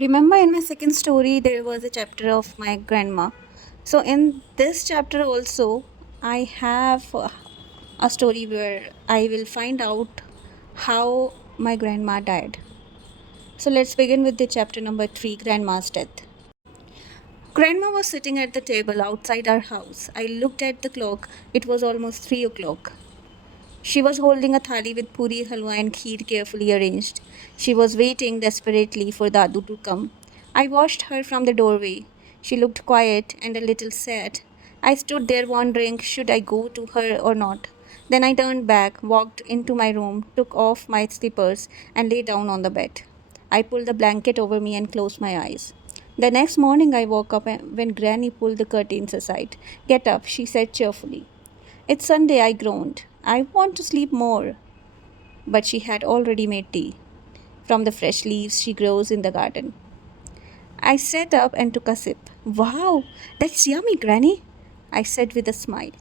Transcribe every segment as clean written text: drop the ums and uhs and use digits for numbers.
Remember, in my second story, there was a chapter of my grandma. So, in this chapter, also, I have a story where I will find out how my grandma died. So, let's begin with the chapter number 3, Grandma's Death. Grandma was sitting at the table outside our house. I looked at the clock, it was almost 3 o'clock. She was holding a thali with puri, halwa, and kheer carefully arranged. She was waiting desperately for Dadu to come. I watched her from the doorway. She looked quiet and a little sad. I stood there wondering should I go to her or not. Then I turned back, walked into my room, took off my slippers, and lay down on the bed. I pulled the blanket over me and closed my eyes. The next morning, I woke up when Granny pulled the curtains aside. Get up, she said cheerfully. It's Sunday, I groaned. I want to sleep more. But she had already made tea from the fresh leaves she grows in the garden. I sat up and took a sip. Wow, that's yummy, Granny, I said with a smile.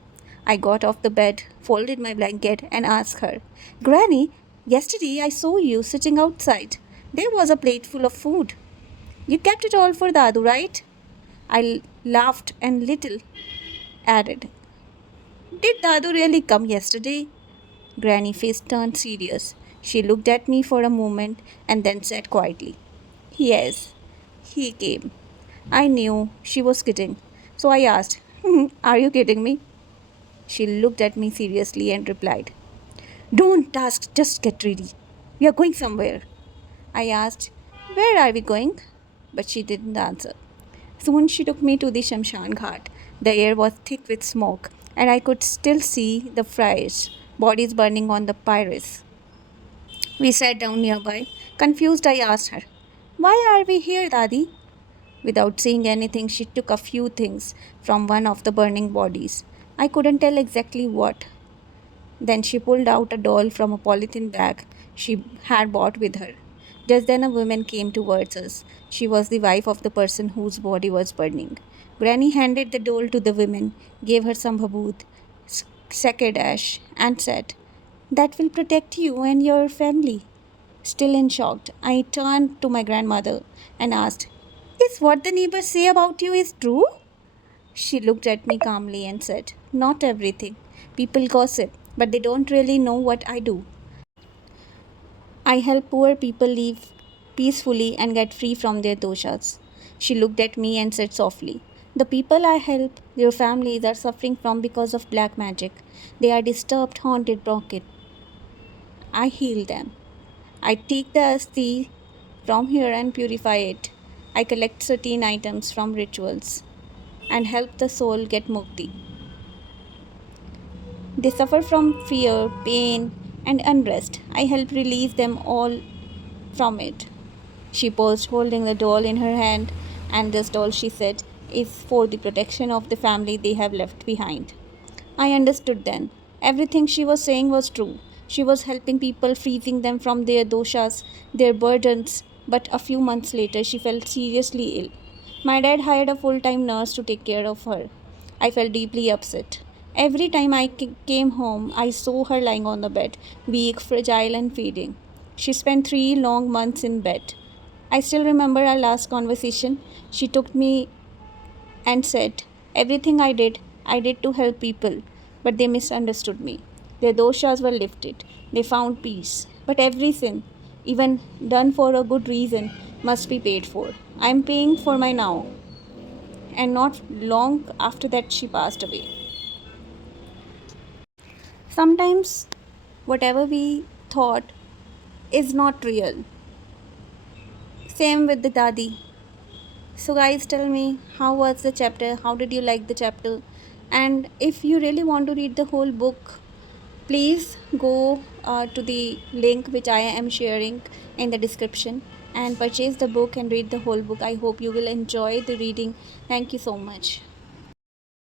I got off the bed, folded my blanket, and asked her, Granny, yesterday I saw you sitting outside. There was a plate full of food. You kept it all for Dadu, right? I laughed and little added, did Dadu really come yesterday? Granny's face turned serious. She looked at me for a moment and then said quietly, Yes, he came. I knew she was kidding. So I asked, Are you kidding me? She looked at me seriously and replied, Don't ask, just get ready. We are going somewhere. I asked, Where are we going? But she didn't answer. Soon she took me to the Shamshan Ghat. The air was thick with smoke, and I could still see the friars' bodies burning on the pyres. We sat down nearby. Confused, I asked her, Why are we here, Dadi? Without saying anything, she took a few things from one of the burning bodies. I couldn't tell exactly what. Then she pulled out a doll from a polythene bag she had bought with her. Just then a woman came towards us. She was the wife of the person whose body was burning. Granny handed the doll to the woman, gave her some bhabut, sacred ash, and said, That will protect you and your family. Still in shock, I turned to my grandmother and asked, Is what the neighbors say about you is true? She looked at me calmly and said, Not everything. People gossip, but they don't really know what I do. I help poor people live peacefully and get free from their doshas. She looked at me and said softly, The people I help, their families are suffering from because of black magic. They are disturbed, haunted, broken. I heal them. I take the asti from here and purify it. I collect certain items from rituals and help the soul get mukti. They suffer from fear, pain, and unrest. I help release them all from it. She paused, holding the doll in her hand, and this doll, she said, is for the protection of the family they have left behind. I understood then. Everything she was saying was true. She was helping people, freeing them from their doshas, their burdens. But a few months later, she fell seriously ill. My dad hired a full time nurse to take care of her. I felt deeply upset. Every time I came home, I saw her lying on the bed, weak, fragile, and fading. She spent 3 long months in bed. I still remember our last conversation. She took me and said, Everything I did to help people, but they misunderstood me. Their doshas were lifted. They found peace. But every sin, even done for a good reason, must be paid for. I am paying for my now. And not long after that, she passed away. Sometimes, whatever we thought is not real. Same with the Dadi. So, guys, tell me how was the chapter? How did you like the chapter? And if you really want to read the whole book, please go to the link which I am sharing in the description and purchase the book and read the whole book. I hope you will enjoy the reading. Thank you so much.